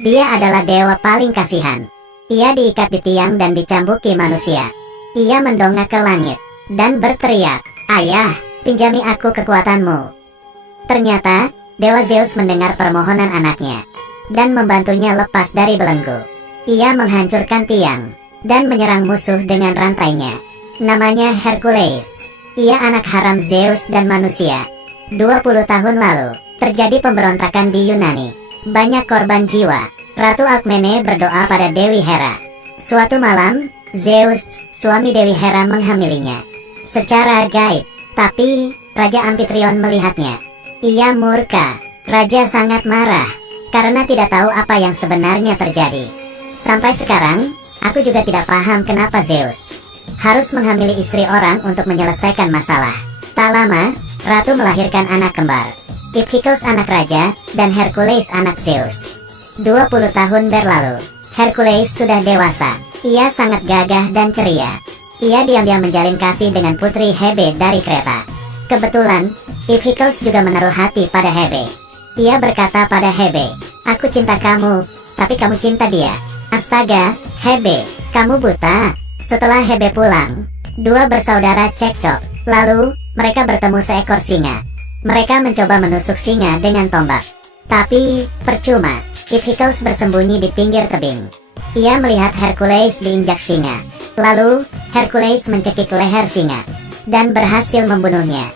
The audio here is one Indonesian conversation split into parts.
Dia adalah dewa paling kasihan. Ia diikat di tiang dan dicambuki manusia. Ia mendongak ke langit dan berteriak, "Ayah, pinjami aku kekuatanmu." Ternyata, Dewa Zeus mendengar permohonan anaknya dan membantunya lepas dari belenggu. Ia menghancurkan tiang dan menyerang musuh dengan rantainya. Namanya Hercules. Ia anak haram Zeus dan manusia. 20 tahun lalu, terjadi pemberontakan di Yunani. Banyak korban jiwa. Ratu Alkmene berdoa pada Dewi Hera. Suatu malam, Zeus, suami Dewi Hera, menghamilinya secara gaib. Tapi, Raja Amphitryon melihatnya. Ia murka. Raja sangat marah karena tidak tahu apa yang sebenarnya terjadi. Sampai sekarang, aku juga tidak paham kenapa Zeus harus menghamili istri orang untuk menyelesaikan masalah. Tak lama, Ratu melahirkan anak kembar. Iphicles anak raja, dan Hercules anak Zeus. 20 tahun berlalu, Hercules sudah dewasa. Ia sangat gagah dan ceria. Ia diam-diam menjalin kasih dengan putri Hebe dari Kreta. Kebetulan, Iphicles juga menaruh hati pada Hebe. Ia berkata pada Hebe, "Aku cinta kamu, tapi kamu cinta dia." Astaga, Hebe, kamu buta. Setelah Hebe pulang, dua bersaudara cekcok. Lalu, mereka bertemu seekor singa. Mereka mencoba menusuk singa dengan tombak. Tapi, percuma. Iphicles bersembunyi di pinggir tebing. Ia melihat Hercules diinjak singa. Lalu, Hercules mencekik leher singa dan berhasil membunuhnya.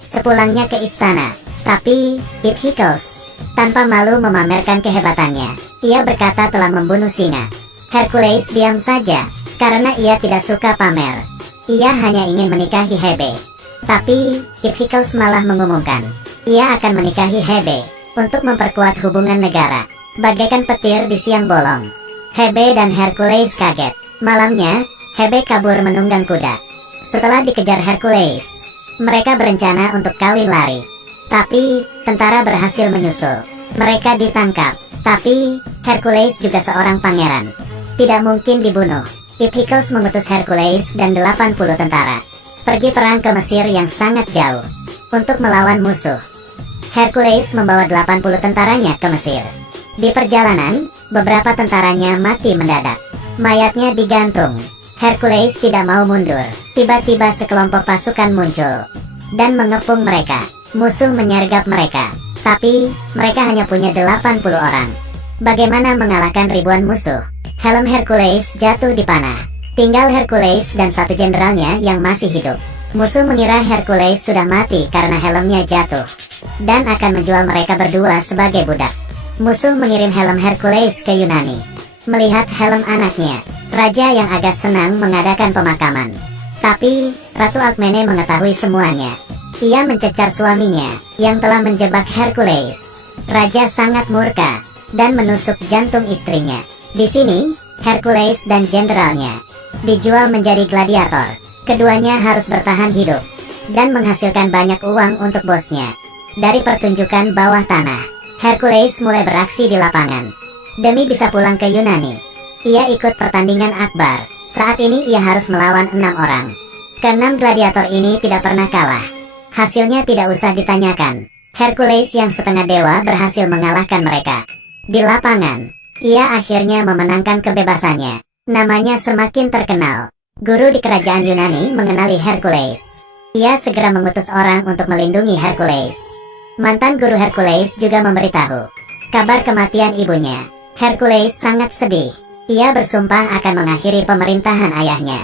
Sepulangnya ke istana, tapi Iphicles tanpa malu memamerkan kehebatannya. Ia berkata telah membunuh singa. Hercules diam saja, karena ia tidak suka pamer. Ia hanya ingin menikahi Hebe. Tapi, Iphicles malah mengumumkan, ia akan menikahi Hebe untuk memperkuat hubungan negara. Bagaikan petir di siang bolong, Hebe dan Hercules kaget. Malamnya, Hebe kabur menunggang kuda. Setelah dikejar Hercules, mereka berencana untuk kawin lari. Tapi, tentara berhasil menyusul. Mereka ditangkap. Tapi, Hercules juga seorang pangeran. Tidak mungkin dibunuh. Iphicles mengutus Hercules dan 80 tentara pergi perang ke Mesir yang sangat jauh untuk melawan musuh. Hercules membawa 80 tentaranya ke Mesir. Di perjalanan, beberapa tentaranya mati mendadak. Mayatnya digantung. Hercules tidak mau mundur. Tiba-tiba sekelompok pasukan muncul dan mengepung mereka. Musuh menyergap mereka. Tapi, mereka hanya punya 80 orang. Bagaimana mengalahkan ribuan musuh? Helm Hercules jatuh di panah. Tinggal Hercules dan satu jenderalnya yang masih hidup. Musuh mengira Hercules sudah mati karena helmnya jatuh dan akan menjual mereka berdua sebagai budak. Musuh mengirim helm Hercules ke Yunani. Melihat helm anaknya, raja yang agak senang mengadakan pemakaman. Tapi, Ratu Alkmene mengetahui semuanya. Ia mencecar suaminya yang telah menjebak Hercules. Raja sangat murka dan menusuk jantung istrinya. Di sini, Hercules dan jenderalnya dijual menjadi gladiator. Keduanya harus bertahan hidup dan menghasilkan banyak uang untuk bosnya. Dari pertunjukan bawah tanah, Hercules mulai beraksi di lapangan demi bisa pulang ke Yunani. Ia ikut pertandingan akbar. Saat ini ia harus melawan 6 orang. Keenam gladiator ini tidak pernah kalah. Hasilnya tidak usah ditanyakan. Hercules yang setengah dewa berhasil mengalahkan mereka. Di lapangan, ia akhirnya memenangkan kebebasannya. Namanya semakin terkenal. Guru di kerajaan Yunani mengenali Hercules. Ia segera mengutus orang untuk melindungi Hercules. Mantan guru Hercules juga memberitahu kabar kematian ibunya. Hercules sangat sedih. Ia bersumpah akan mengakhiri pemerintahan ayahnya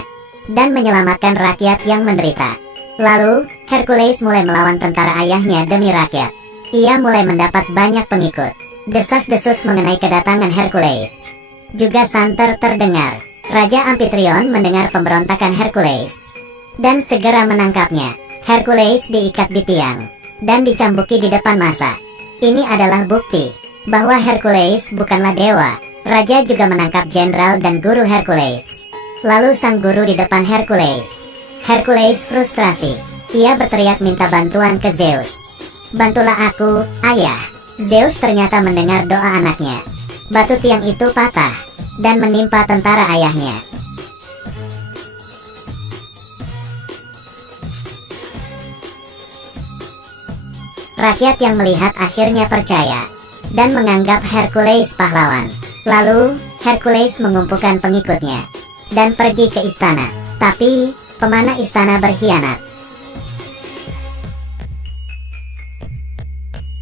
dan menyelamatkan rakyat yang menderita. Lalu, Hercules mulai melawan tentara ayahnya demi rakyat. Ia mulai mendapat banyak pengikut. Desas-desus mengenai kedatangan Hercules juga santer terdengar. Raja Amphitryon mendengar pemberontakan Hercules dan segera menangkapnya. Hercules diikat di tiang dan dicambuki di depan massa. Ini adalah bukti bahwa Hercules bukanlah dewa. Raja juga menangkap jenderal dan guru Hercules. Lalu sang guru di depan Hercules. Hercules frustrasi. Ia berteriak minta bantuan ke Zeus. "Bantulah aku, ayah." Zeus ternyata mendengar doa anaknya. Batu tiang itu patah dan menimpa tentara ayahnya. Rakyat yang melihat akhirnya percaya dan menganggap Hercules pahlawan. Lalu, Hercules mengumpulkan pengikutnya dan pergi ke istana. Tapi, pemanah istana berkhianat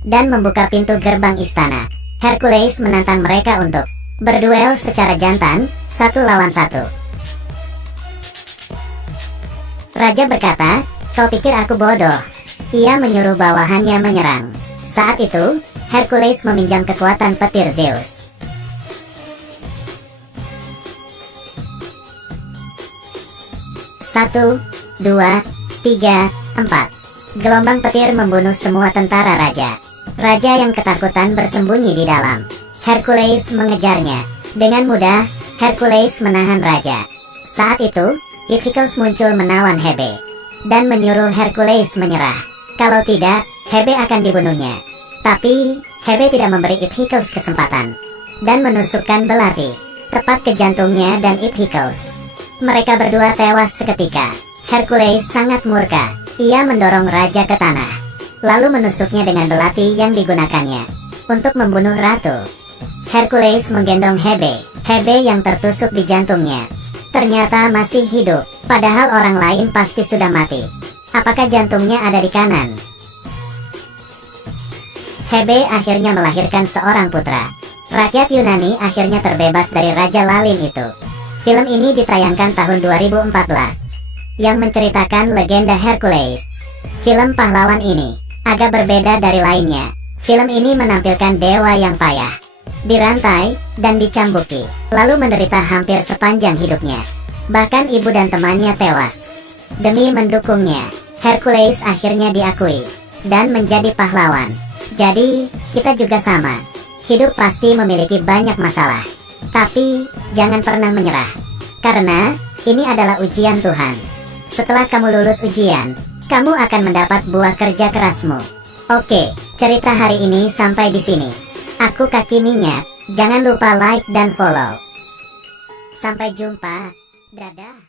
dan membuka pintu gerbang istana. Hercules menantang mereka untuk berduel secara jantan, 1 lawan 1. Raja berkata, "Kau pikir aku bodoh?" Ia menyuruh bawahannya menyerang. Saat itu, Hercules meminjam kekuatan petir Zeus. Satu, 2, 3, 4. Gelombang petir membunuh semua tentara raja. Raja yang ketakutan bersembunyi di dalam. Hercules mengejarnya. Dengan mudah, Hercules menahan raja. Saat itu, Iphicles muncul menawan Hebe dan menyuruh Hercules menyerah. Kalau tidak, Hebe akan dibunuhnya. Tapi, Hebe tidak memberi Iphicles kesempatan dan menusukkan belati tepat ke jantungnya dan Iphicles. Mereka berdua tewas seketika. Hercules sangat murka. Ia mendorong raja ke tanah, lalu menusuknya dengan belati yang digunakannya untuk membunuh ratu. Hercules menggendong Hebe. Hebe yang tertusuk di jantungnya ternyata masih hidup, padahal orang lain pasti sudah mati. Apakah jantungnya ada di kanan? Hebe akhirnya melahirkan seorang putra. Rakyat Yunani akhirnya terbebas dari Raja Lalin itu. Film ini ditayangkan tahun 2014, yang menceritakan legenda Hercules. Film pahlawan ini agak berbeda dari lainnya. Film ini menampilkan dewa yang payah, dirantai, dan dicambuki, lalu menderita hampir sepanjang hidupnya. Bahkan ibu dan temannya tewas. Demi mendukungnya, Hercules akhirnya diakui dan menjadi pahlawan. Jadi, kita juga sama. Hidup pasti memiliki banyak masalah, tapi jangan pernah menyerah, karena ini adalah ujian Tuhan. Setelah kamu lulus ujian, kamu akan mendapat buah kerja kerasmu. Oke, cerita hari ini sampai di sini. Aku Kaki Minyak. Jangan lupa like dan follow. Sampai jumpa. Dadah.